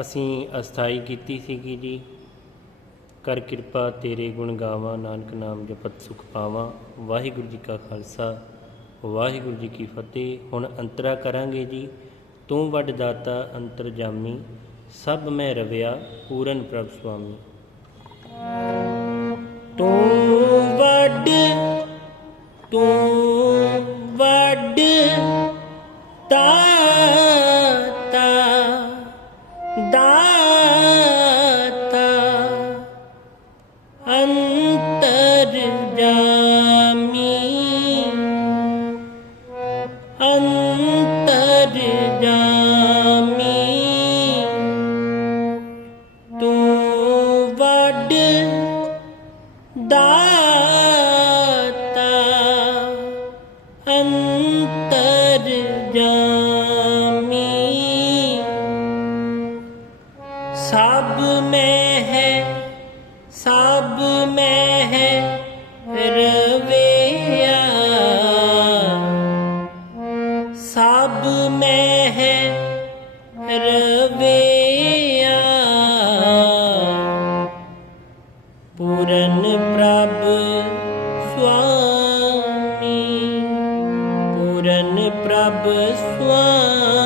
ਅਸੀਂ ਅਸਥਾਈ ਕੀਤੀ ਸੀਗੀ ਜੀ। ਕਰ ਕਿਰਪਾ ਤੇਰੇ ਗੁਣ ਗਾਵਾਂ, ਨਾਨਕ ਨਾਮ ਜਪਤ ਸੁਖ ਪਾਵਾਂ। ਵਾਹਿਗੁਰੂ ਜੀ ਕਾ ਖਾਲਸਾ, ਵਾਹਿਗੁਰੂ ਜੀ ਕੀ ਫਤਿਹ। ਹੁਣ ਅੰਤਰਾ ਕਰਾਂਗੇ ਜੀ। ਤੂੰ ਵੱਡ ਦਾਤਾ, ਅੰਤਰ ਜਾਮੀ। ਸਭ ਮੈਂ ਰਵਿਆ, ਪੂਰਨ ਪ੍ਰਭ ਸੁਆਮੀ। ਤੂੰ ਵੱਡ, ਤੂੰ दाता अन्तर् जी तु बड्डाता ਸਭ ਮੈਂ ਹੈ ਸਭ ਮੈਂ ਹੈ ਰਵਿਆ। ਸਭ ਮੈਂ ਹੈ ਰਵਿਆ। ਪੂਰਨ ਪ੍ਰਭ ਸੁਆਮੀ, ਪੂਰਨ ਪ੍ਰਭ ਸੁਆਮੀ।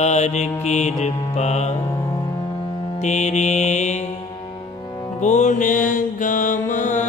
ਕਰ ਕਿਰਪਾ। ਤੇਰੇ ਗੁਣ ਗਾਵਾਂ